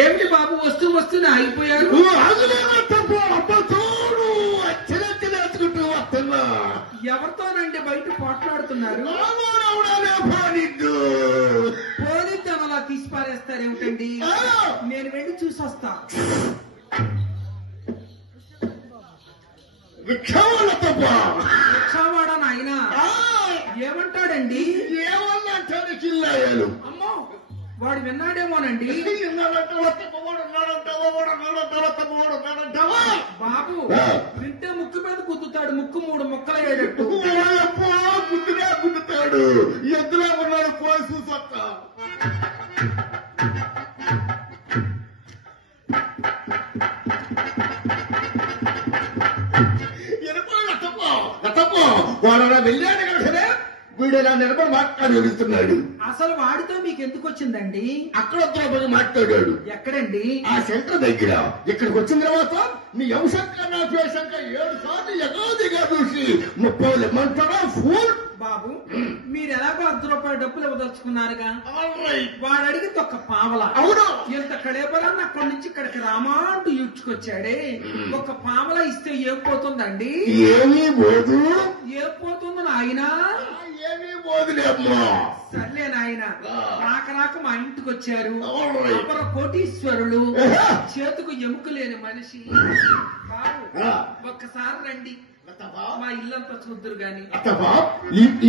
ఏమిటి బాబు వస్తూనే ఆగిపోయారు? ఎవరితోనండి బయట పోట్లాడుతున్నారు? పోలీసు అలా తీసి పారేస్తారు ఏమిటండి? నేను వెళ్ళి చూసొస్తా. రిక్షావాడా నాయన? ఏమంటాడండి? అమ్మో, వాడు విన్నాడేమోనండి. బాబు వింటే ముక్కు మీద గుద్దుతాడు, ముక్కు 3 ముక్కలు అయ్యేటట్టు గుద్దుతాడు. ఎద్దులో ఉన్నాడు, పోయి చూసొక్క. వాడు వెళ్ళాడు కదా, వీడు ఇలా నిలబడి మాట్లాడుతున్నాడు. అసలు వాడితో మీకు ఎందుకు వచ్చిందండి? అక్కడ పోయి మాట్లాడాడు. ఎక్కడండి? ఆ సెంటర్ దగ్గర. ఇక్కడికి వచ్చిన తర్వాత నీ అంశంక నా పేషంక 7 సార్లు ఎగాదిగా చూసి 30 ఇమ్మంటాడా ఫూల్. బాబు మీరు ఎలాగో ₹10 డబ్బులు ఇవ్వదలుచుకున్నారుగా, వాడు అడిగితే ఒక పావల. అవును, ఎంత కడేబరాన్ని అక్కడి నుంచి ఇక్కడికి రామాంటూ ఈడ్చుకొచ్చాడే. ఒక పావల ఇస్తే ఏం పోతుందండి? ఏమీ పోదు. ఏం పోతుంది నాయన? ఏమీ పోదులేమ్మా. సర్లే నాయన, రాక మా ఇంటికి వచ్చారు. అపర కోటీశ్వరులు, చేతుకు ఎముక లేని మనిషి. బాబు ఒక్కసారి రండి, మా ఇల్లంతా చూద్దరు గాని.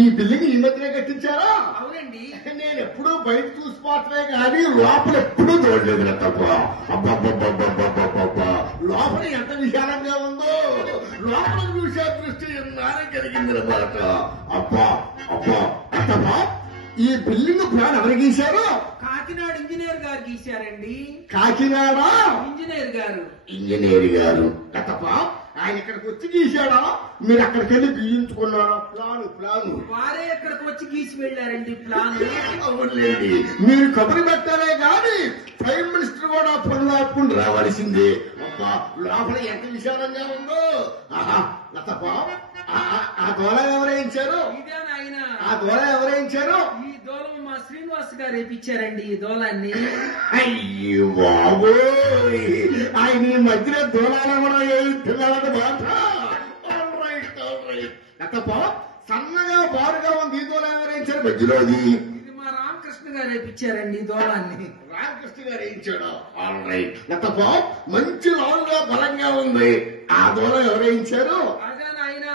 ఈ బిల్డింగ్ ఈ మధ్యనే కట్టించారా? అవునండి. నేను ఎప్పుడూ బయట చూసిపోవట్లే కానీ లోపల ఎప్పుడూ చూడలేదు. లోపల ఎంత విశాలంగా ఉందో, లోపల చూసే దృష్టి ఎన్నారో కలిగింది అన్నమాట. అబ్బా అబ్బా అత్తమ్మా, ఈ బిల్డింగ్ ప్లాన్ ఎవరు గీశారు? కాకినాడ ఇంజనీర్ గారు గీశారండి. కాకినాడ ఇంజనీర్ గారు. అత్తమ్మా, ఆయన ఇక్కడికి వచ్చి గీశాడా, మీరు అక్కడికి వెళ్ళి గీయించుకున్నారా? ప్లాను వారే ఇక్కడికి వచ్చి గీసి వెళ్ళారండి ప్లాన్. అవునులేండి, మీరు కబురు పెట్టారే గాని ప్రైమ్ మినిస్టర్ కూడా పనులు ఆపుకుని రావాల్సిందే. అబ్బా, లోపల ఎంత విశాలంగా ఉందో. ఆహా లతప్ప, ఆ దోళ ఎవరేయించారు? ఇదేనా ఆయన? ఆ దోళ ఎవరేయించారు? ఈ దోళం మా శ్రీనివాస్ గారు వేపించారండి ఈ దోళాన్ని. అయ్యో బాబోయ్, ఆయన ఈ మధ్యలో దోళాలు కూడా వేయిస్తున్నారన్న మాట. లతప్ప, సన్నగా బారుగా ఉంది ఈ దోళ ఎవరేయించారు మధ్యలోది? ఇది మా రామకృష్ణ గారు వేపించారండి ఈ దోళాన్ని. రామకృష్ణ గారు వేయించాడు. లతప్ప, మంచి లావుగా బలంగా ఉంది ఆ దోళ ఎవరేయించారు? అదేనా ఆయన?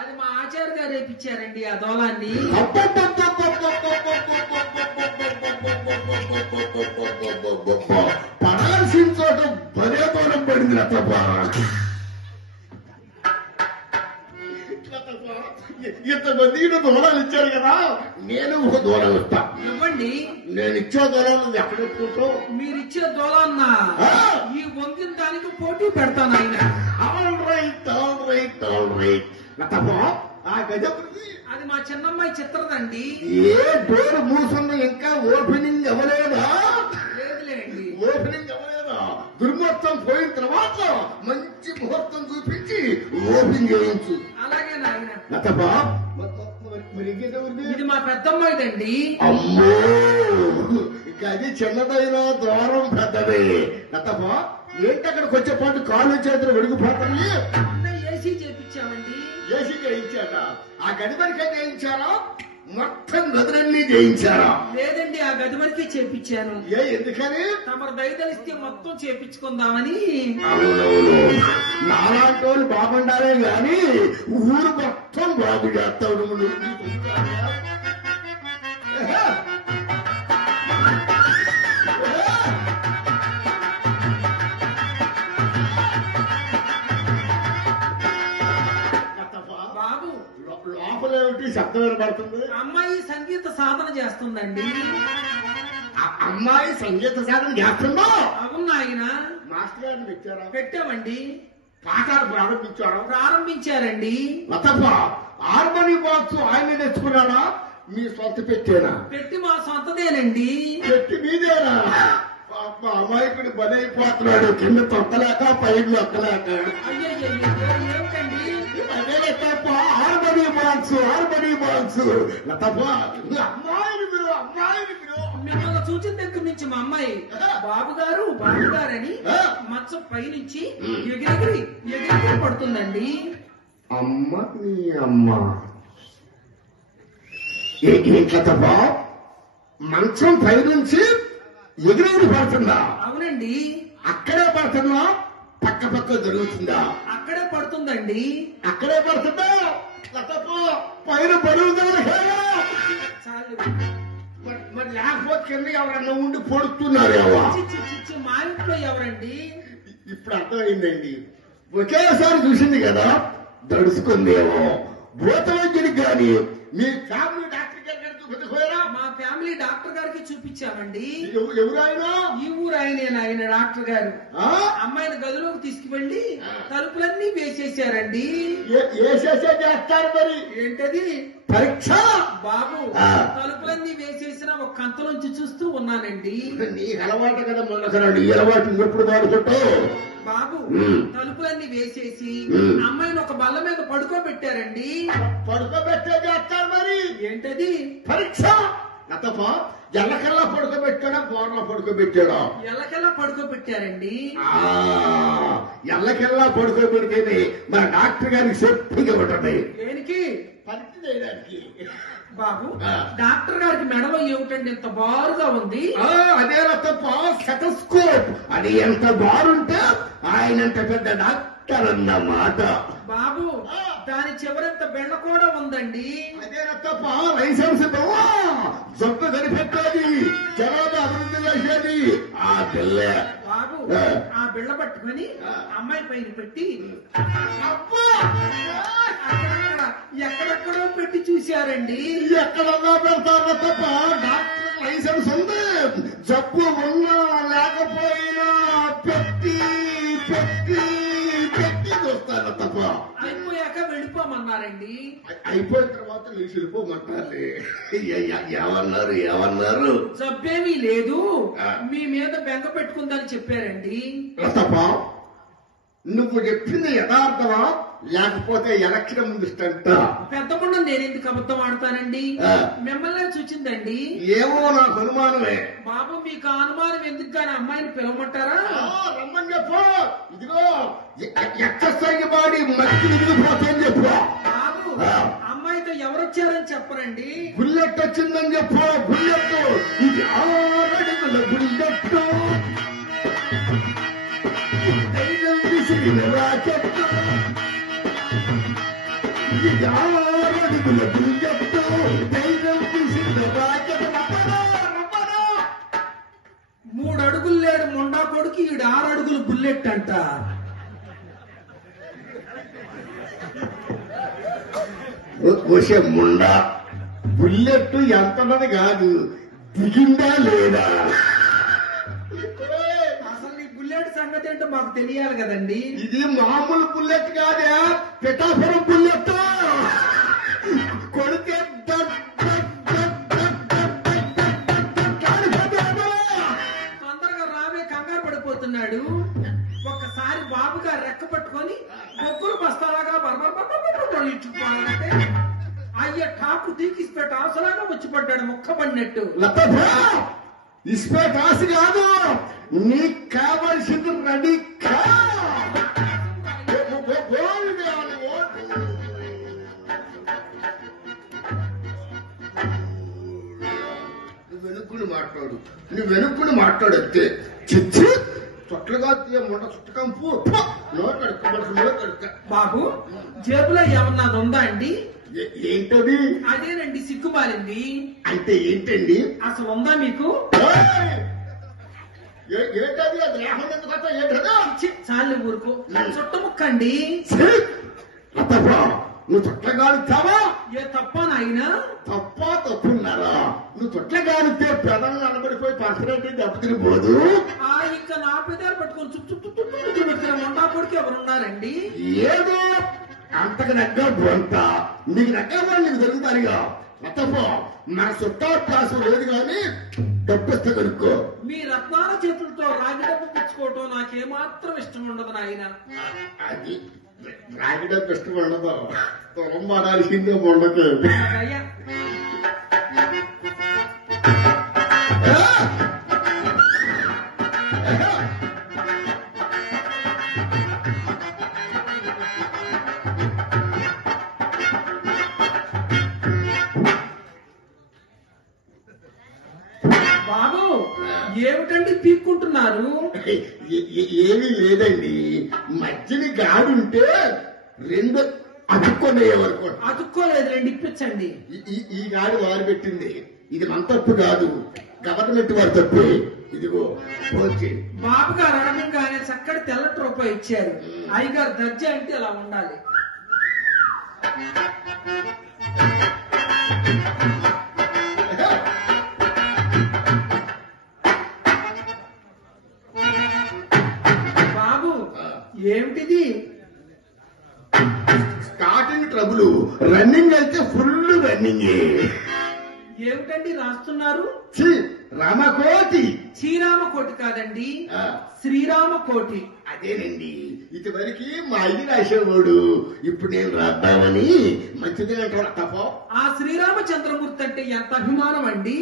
అది మా ఆచార్య గారు వేపించారండి ఆ దోళాన్ని. పడాల్సిన చోట భలే దూరం పడింది లతప్ప. ఇంతమందికి దూరాలు ఇచ్చారు కదా, నేను ఒక దూరం ఇస్తా. ఇవ్వండి. నేను ఇచ్చే దూరం నువ్వు ఎక్కడ ఎక్కుంటావు? మీరిచ్చే దూరాన్న ఈ వంగిన దానికి పోటీ పెడతాను ఆయన. ఆల్ రైట్ లతప్ప, ఆ గజం అది మా చిన్నమ్మాయి చిత్రదండి. ఏ డోర్ మూసున్న ఇంకా ఓపెనింగ్ అవ్వలేదా? లేదులేండి, ఓపెనింగ్ అవ్వలేదా? దుర్ముహూర్తం పోయిన తర్వాత మంచి ముహూర్తం చూపించి ఓపెన్ చేయించు. అలాగే నాయన. లతప్ప, మరి ఇది మా పెద్దమ్మాయిదండి. అమ్మో, గది చిన్నదైన ద్వారం పెద్దదే. లతప్ప, ఏంటి అక్కడికి వచ్చేపాటు కాళ్ళు చేతులు వెడిగిపోతాయి? ఏసీ చేయించామండి. ఏసీ చేయించాక ఆ గది వరకే చేయించారా? మొత్తం గదులన్నీ చేయించారా? లేదండి, ఆ గది వరకే చేపించాను. ఎందుకని? తమరు దయదలిస్తే మొత్తం చేపించుకుందామని. అవునవును, నాలాంటి వాళ్ళు బాగుండాలే గాని ఊరు మొత్తం బాగు చేస్తావు నువ్వు. బాబు లోపలేమిటి శబ్దం వినబడుతుంది? అమ్మాయి సంగీత సాధన చేస్తుందండి. అమ్మాయి సంగీత సాధన చేస్తుందా? అవును ఆయన. మాస్టర్ గారిని పెట్టారా? పెట్టామండి. పాఠాలు ప్రారంభించారండి. లతప్ప, హార్మోని బాక్స్ ఆయన తెచ్చుకున్నాడా, మీ సొంత పెట్టేనా? పెట్టి మా సొంతదేనండి. పెట్టి మీదేనా? అమాయకుడు బలైపోతున్నాడు. కింద తొక్కలేక పైకి నొక్కలేక. ఏమిటండి అదే లతప్ప, హార్మోనీ బాక్స్ లతప్ప. అమ్మాయిని మీరు మిమ్మల్ని చూసిన దగ్గర నుంచి మా అమ్మాయి బాబు గారని మచ్చ పైనుంచి ఎగిరెగిరి పడుతుందండి. అమ్మ నీ అమ్మ ఏంటప్ప, మంచం పై నుంచి ఎగిరెగిరి పడుతుందా? అవునండి. అక్కడే పడుతున్నా, పక్క జరుగుతుందా? అక్కడే పడుతుందండి. అక్కడే పడుతుందా? పైన బరువు చాలు. మరి లేకపోతే కింద ఎవరన్నా ఉండి పొడుతున్నారు. మా ఇంట్లో ఎవరండి? ఇప్పుడు అర్థమైందండి. ఒకేసారి చూసింది కదా, దడుచుకుందేమో. భూతవైద్యుడికి కానీ మీ ఫ్యామిలీ డాక్టర్ గారి చూపించకపోయారా? మా ఫ్యామిలీ డాక్టర్ గారికి చూపించామండి. ఎవరైనా? ఈ ఊరు ఆయన డాక్టర్ గారు అమ్మాయిని గదిలోకి తీసుకువెళ్ళి తలుపులన్నీ వేసేసారండి. చేస్తారు మరి. ఏంటది? పరీక్ష. బాబు తలుపులన్నీ వేసేసిన ఒక కంతలోంచి చూస్తూ ఉన్నానండి. నీ అలవాటు కదా, మొన్నకరాడు. ఈ అలవాటు ఎప్పుడు వాడుకుంటావు? బాబు తలుపులన్నీ వేసేసి అమ్మాయిని ఒక బల్ల మీద పడుకోబెట్టారండి. పడుకోబెట్టే చేస్తారు మరి. ఏంటది? పరీక్ష. నతప ఎల్లకెల్లా పడుకోబెట్టాడా, బోర్లా పడుకోబెట్టాడా? ఎల్లకెల్లా పడుకోబెట్టారండి. ఎల్లకెల్లా పడుకోబెడితేనే మన డాక్టర్ గారికి సేఫ్టీగా ఉంటుంది. దేనికి? పరీక్ష చేయడానికి. బాబు డాక్టర్ గారికి మెడలో ఏమిటండి ఎంత బారుగా ఉంది? అదే తప్ప స్టెతస్కోప్. అది ఎంత బారుంటే ఆయన ఎంత పెద్ద డాక్టర్ అన్నమాట. బాబు దాని చివరంత బెండ కూడా ఉందండి. అదే తప్ప లైసెన్స్ జబ్బు కనిపెట్టేది, జనాలు అభివృద్ధి చేసేది ఆ పిల్ల. బాబు ఆ బిళ్ళ పట్టుకుని అమ్మాయి పైన పెట్టి ఎక్కడెక్కడో పెట్టి చూశారండి. ఎక్కడన్నా పెడతారు తప్ప డాక్టర్ లైసెన్స్ ఉంది. జబ్బు ఉన్నా లేకపోయినా పెట్టి చూస్తారు తప్ప. అయిపోయాక వెళ్ళిపోమన్నారండి. అయిపోయిన తర్వాత నీకు వెళ్ళిపోమంటారు. ఏమన్నారు? జబ్బేమీ లేదు, మీ మీద బెంగ పెట్టుకుందని చెప్పారండి. తప్ప నువ్వు చెప్పింది యథార్థమా లేకపోతే ఎలక్షన్ ముందు స్టంట్? పెద్ద ముందు నేను ఎందుకు అబద్ధం ఆడతానండి? మిమ్మల్ని చూచిందండి. ఏమో నాకు అనుమానమే. బాబు మీకు అనుమానం ఎందుకు కానీ అమ్మాయిని పిలవమంటారా? రమ్మని చెప్పు. ఇదిగో ఎక్సర్సైజ్ బాడీ మట్టి విరిగిపోతుందని చెప్పు. బాబు అమ్మాయితో ఎవరొచ్చారని చెప్పరండి. బుల్లెట్ వచ్చిందని చెప్పు. బుల్లెట్ ఇది 6 అడుగుల బుల్లెట్. రాకెట్ ఇది 6 అడుగుల బుల్లెట్. ధైర్యం తీసిన రాకెట్. 3 అడుగులు లేడు మొండా కొడుకు, ఈడు 6 అడుగులు బుల్లెట్ అంట. వచ్చే ముండా బుల్లెట్ ఎంతన్నది కాదు, దిగిందా లేదా? అసలు నీ బుల్లెట్ సంగతి ఏంటో మాకు తెలియాలి కదండి. ఇది మామూలు బుల్లెట్ కాదే, పిఠాపురం బుల్లెట్. కొడితే తొందరగా రావే, కంగారు పడిపోతున్నాడు. ఒక్కసారి బాబు గారు రెక్క పట్టుకొని బొక్కులు బస్తాలాగా ఇచ్చుకోవాలంటే అయ్య టాపు తీకిసిపెట్ట ఆసలాగా వచ్చి పడ్డాడు మొక్క పడినట్టు. ఇస్పేట్ ఆశ కాదు, నీకు కావలసింది రెడీ కా. నువ్వు వెనుక్కుని మాట్లాడు అంతే. చిచ్చి చొట్లుగా మొండ చుట్టకంపు నోట్. బాబు జేబులో ఏమన్నది ఉందా అండి? ఏంటది? అదేనండి సిగ్గుమాలింది. అంటే ఏంటండి? అసలు ఉందా మీకు? ఏంటది? అది లేకుండా ఎందుకు ఏంటదా? చాలు ఊరుకో, చుట్టముక్కండి. నువ్వు చుట్టగాలుతావా? ఏ తప్ప నాయనా? తప్పున్నారా? నువ్వు చుట్టగాలితే పెదలు నిలబడిపోయి పర్సనెంట్ దెబ్బతినిపోదు. ఇంకా నా పెదాలు పట్టుకొని చుట్టూ పెట్టిన మొండా కొడుకు ఎవరున్నారండి? ఏదో అంతకు నగ్గ బొంత నీకు నగ్గ నీకు దొరుకుతారుగా. అతపో మన సుట్టాభ్యాసం లేదు కానీ డబ్బిస్తే కనుక్కో. మీ రత్నాల చేతులతో రాగి డబ్బు పుచ్చుకోవటం నాకేమాత్రం ఇష్టం ఉండదు నాయన. అది రాగి డబ్బు ఇష్టం ఉండదు, పొలం పడాల్సిందే మొండకు. అయ్యా బాబు ఏమిటండి పీక్కుంటున్నారు? ఏమీ లేదండి, మధ్యని గాడుంటే రెండు అతుక్కునేవరకు. అతుక్కోలేదు, రెండు ఇప్పించండి. ఈ గాడి వారు పెట్టింది, ఇది మన తప్పు కాదు, గవర్నమెంట్ వారి తప్పు. ఇదిగో ఓకే. బాబు గారు అడగంగానే చక్కటి తెల్లటి రూపాయి ఇచ్చారు. అయ్యగారు దర్జా అంటే అలా ఉండాలి. బాబు ఏమిటిది? స్టార్టింగ్ ట్రబుల్, రన్నింగ్ అయితే ఫుల్ రన్నింగ్. ఏమిటండి రాస్తున్నారు? రామకోటి. శ్రీరామకోటి కాదండి, శ్రీరామకోటి. అదేనండి, ఇదివరకు మా ఇది రాసేవాడు, ఇప్పుడు నేను రాద్దామని మంచిది అంటాడు తప్ప. ఆ శ్రీరామచంద్రమూర్తి అంటే ఎంత అభిమానం అండి.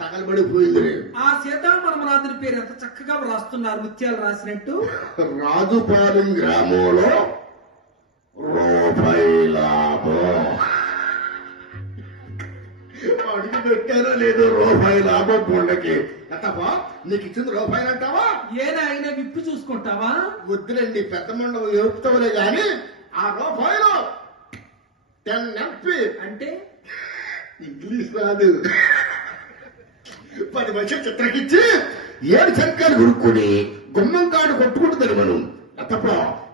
తగలబడిపోయింది. ఆ సీతామరమరాజుని పేరు ఎంత చక్కగా రాస్తున్నారు, ముత్యాలు రాసినట్టు. రాజుపాలెం గ్రామంలో రూపాయి లాభం. అడుగు పెట్టారో లేదో రూపాయి లాభం గుండకి. తప్ప నీకు ఇచ్చింది రూపాయలు అంటావా? ఏదైనా విప్పి చూసుకుంటావా? వద్దులండి, పెద్ద మండలం ఏపుతావులే గాని ఆ రూపాయలు 10 MP అంటే ఇంగ్లీష్ రాదు. 10 మంచి చిత్రకిచ్చి 7 చంకాలు కొనుక్కుని గుమ్మం కాడు కొట్టుకుంటుంది మనం. తప్ప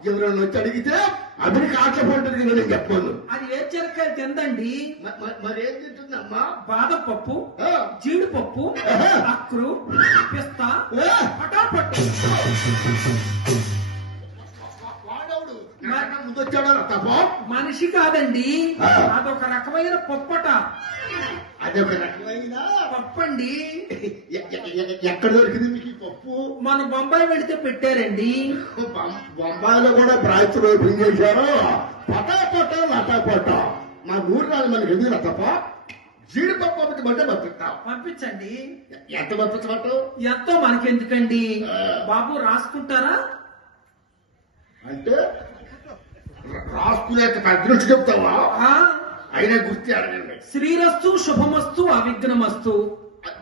ఎవరైనా వచ్చి అడిగితే అభికి ఆట పడుతుంది నేను చెప్పాను. అది ఏ చెరకాయలు తిందండి. మరేం తింటుందమ్మా? బాదం పప్పు, జీడిపప్పు, అక్రు, పిస్తా, పటాపట్టు. వాడవుడు ముందు వచ్చాడు తప్ప. మనిషి కాదండి, అదొక రకమైన పప్పట. అదొక రకమైన పప్పండి. ఎక్కడ దొరికింది మీకు ఈ పప్పు? మన బొంబాయి వెళితే పెట్టారండి. బొంబాయిలో కూడా బ్రాంచ్ ఓపెన్ చేశారు. పటాపట లటాపట. మా ఊరు రాదు మనకి ఎందుకు తప్ప. జీడిపప్పు పంపించమంటే పంపిస్తాం. పంపించండి. ఎంత పంపించమంటావు? ఎంతో మనకెందుకండి బాబు, రాసుకుంటారా? అంటే రాసుకునే అదృష్టి చెప్తావా? అయినా గుర్తి అడగండి. శ్రీరస్తు శుభమస్తు అవిఘ్నమస్తు.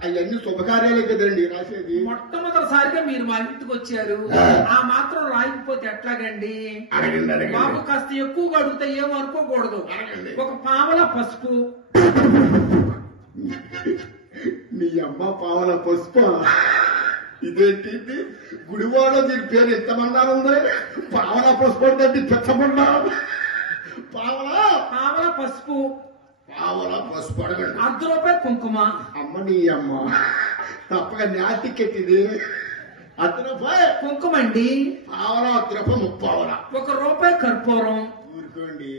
అవన్నీ శుభకార్యాలే కదండి రాసేది. మొట్టమొదటిసారిగా మీరు మా ఇంటికి వచ్చారు, ఆ మాత్రం రాయకపోతే ఎట్లాగండి? అడగండి బాబు కాస్త ఎక్కువగా అడిగితే ఏమనుకోకూడదు. ఒక పావల పసుపు. నీ అమ్మ పావల పసుపు? ఇదేంటి గుడివాడ దీని పేరు ఎంతమంది ఉంది? పావల పసుపు అంటే పెచ్చమన్నా. పావల పసుపు. పావల పసుపు అడగండి. ₹1 కుంకుమ. అమ్మ నీ అమ్మ తప్పగా నా టికెట్ ఇది. ₹1 కుంకుమ అండి. పావల ₹1 ముప్పావల. ₹1 కర్పూరం. ఊరుకోండి,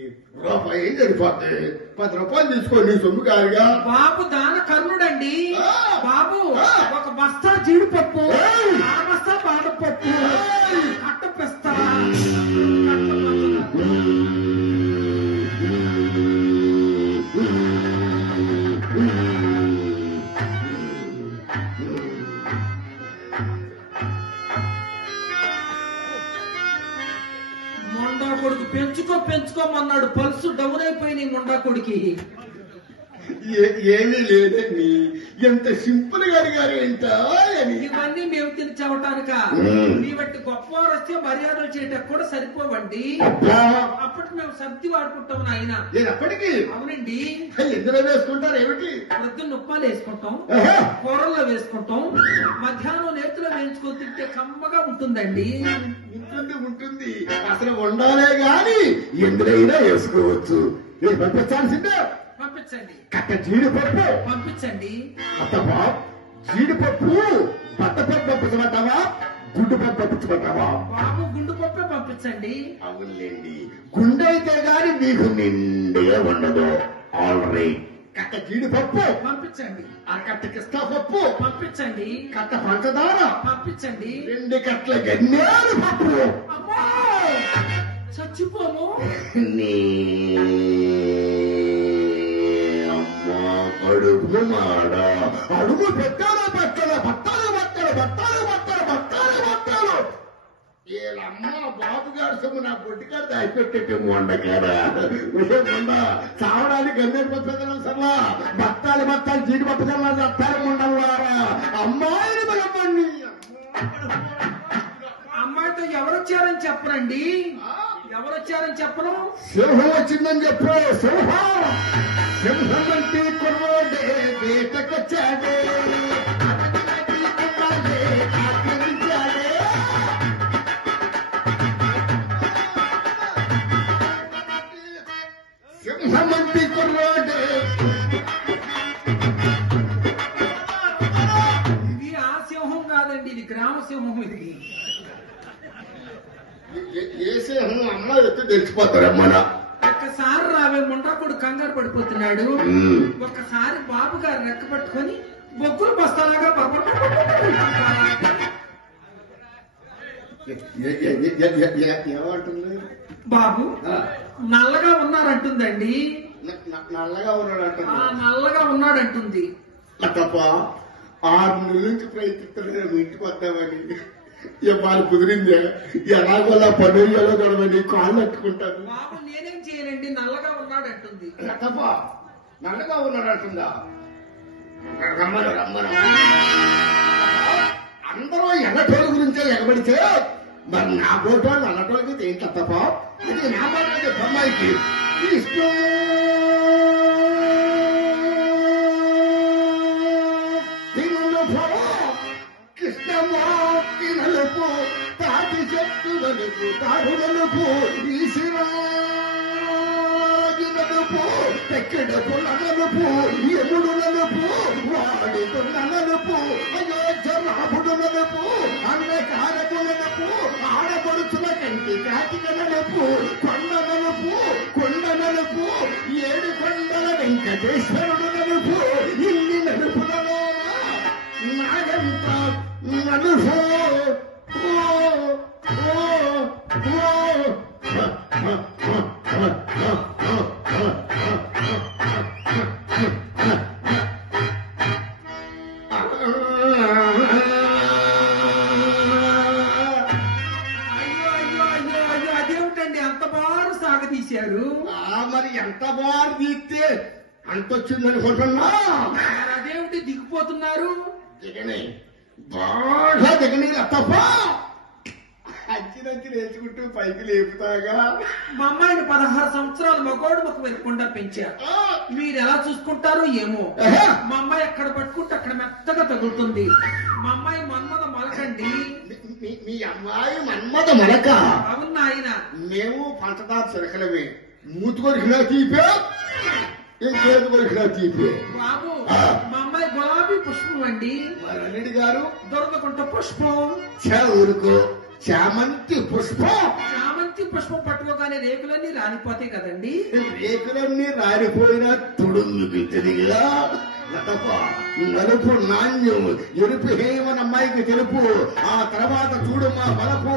రూపాయి ఏం సరిపోతుంది? ₹10 తీసుకోండి సొమ్ము కాదుగా. బాబు దాన కర్ణుడండి. బాబు ఒక బస్తా జీడిపప్పు, ఆ బస్తా బాదపప్పు, కట్ట పిస్తా. మొండా కొడుకు పెంచుకోమన్నాడు, పల్సు డౌన్ అయిపోయినాయి మొండా కొడుకి. ఏమీ లేదండి, ఎంత సింపుల్ గా అడిగారు ఏంట. ఇవన్నీ మేము తిని చెవటానిక. మీ బట్టి గొప్పవారు వస్తే మర్యాదలు చేయటం కూడా సరిపోవండి. అప్పటికి మేము సర్ది వాడుకుంటాం నాయన. నేను అప్పటికి? అవునండి. ఎందులో వేసుకుంటారు ఏమిటి? ప్రొద్దున్న ఉప్పాలు వేసుకుంటాం, కూరల్లో వేసుకుంటాం, మధ్యాహ్నం నేతిలో వేయించుకొని తింటే కమ్మగా ఉంటుందండి. ఉంటుంది. అసలు వండాలే గాని ఎందులైనా వేసుకోవచ్చు. నేను పంపించాల్సిందే. పంపించండి. కట్ట జీడిపప్పు పంపించండి. అత్తమ్మా, జీడిపప్పు బట్టపప్పు పంపించమంటావా, గుడ్డు పప్పు పంపించమంటావా? బాబు గుండు పప్పే పంపించండి. అవునులేండి, గుండె అయితే గాని మీకు నిండుగా ఉండదు. ఆల్ రైట్, కట్ట జీడిపప్పు పంపించండి. అరకట్ట కిస్తా పప్పు పంపించండి. కట్ట పంచదార పంపించండి. 2 కట్టల గన్నేరు పప్పు. అమ్మో చచ్చిపోను. నీ అమ్మ కడుపు మాడ అడుగు పెట్టాలి బట్టలు బట్టలు బట్టలు బట్టలు బట్టలు బట్టలు బట్టలు. వీళ్ళమ్మ బాబుగారు సొమ్ము నా బొడ్డిగారు దాచిపెట్టేట్టు మొండకారా మొండ చావడానికి గన్నేరు పచ్చదనం సర్లా బత్తాలు బత్తాలు జీడిపప్పు సర్లా చట్టాలు మొండల్లారా అమ్మాయిని బలమ్మని. అమ్మాయితో ఎవరొచ్చారని చెప్పరండి. ఎవరొచ్చారని చెప్పరు. సింహం వచ్చిందని చెప్పు. సింహం అంటే కుర్రోడే వేటకొచ్చాడే సింహం అంటే కుర్రోడే. ఇది ఆ సింహం కాదండి, ఇది గ్రామ సింహం. ఇది ఏ సింహం అమ్మాయి వచ్చి తెలిసిపోతారమ్మా. ఒక్కసారి రావే ముండాకుడు కంగారు పడిపోతున్నాడు. ఒక్కసారి బాబు గారు రెక్క పట్టుకొని బొగ్గులు బస్తాలాగా ఏమంటుంది బాబు నల్లగా ఉన్నారంటుందండి. నల్లగా ఉన్నాడంట. నల్లగా ఉన్నాడంటుంది. తప్ప 6 నెలల నుంచి ప్రయత్నిస్తున్నాను మీ ఇంటికి వద్దామని. వాళ్ళు కుదిరిందే ఎలాగోలా పనులు ఎలా గడవని కాళ్ళు అట్టుకుంటాను. బాబు నేనేం చేయనండి, నల్లగా ఉన్నాడంటుంది. తప్ప నల్లగా ఉన్నాడంటుందా? రమ్మను రమ్మను. అందరూ ఎన్నటోళ్ళ గురించే ఎగబడితే మరి నా ఫోటో నల్లటోళ్ళకి ఏంట తప్ప. అది నా ఫోటో అమ్మాయికి ఇష్టం. కృష్ణమూర్తి నలుపు తాటి చెట్టు నలుపు తాడు నలుపు ఈశ్వరాజు నలుపు ఎక్కడ పొల నలుపు యముడు నలుపు వాడుతున్న నలుపు అయోధ్య రాముడు నలుపు అంధకారపు నలుపు ఆడపడుచుల కంటి కాటిక నలుపు కొండ నలుపు కొండ నలుపు 7 కొండల వెంకటేశ్వరుడు నలుపు. ఇన్ని నలుపులలో నాగంత నలుపు. అదేమిటండి అంత బారు సాగదీశారు. మరి ఎంత బారు తీస్తే అంతొచ్చిందని కొంటున్నా. అదేమిటి దిగిపోతున్నారు? దిగని బాగా దిగని తప్ప అంచినంచి నేర్చుకుంటూ పైకి లేపుతాగా. మా అమ్మాయిని 16 సంవత్సరాలు మగోడు ఒక వెతుకుండా పెంచారు. మీరు ఎలా చూసుకుంటారో ఏమో. మా అమ్మాయి ఎక్కడ పట్టుకుంటే అక్కడ మెత్తగా తగులుతుంది. మా అమ్మాయి మన్మద మలకండి. మీ అమ్మాయి మన్మద మలక? అవును ఆయన. మేము పంచదార చిరకలమే. మూతుకొరికినా తీపే ఇంకేది కొరికినా తీపే. బాబు మా అమ్మాయి గులాబీ పుష్పం అండి. మరి అల్లుడి గారు దొరకకుంట పుష్పం. ఊరుకో చామంతి పుష్పం. చామంతి పుష్పం పట్టుకోగానే రేకులన్నీ రాలిపోతాయి కదండి. రేకులన్నీ రాలిపోయినా తుడుంది తెలియదా? నలుపు నాణ్యం ఎరుపు హేమన్ అమ్మాయికి తెలుపు. ఆ తర్వాత చూడు మా బలపు.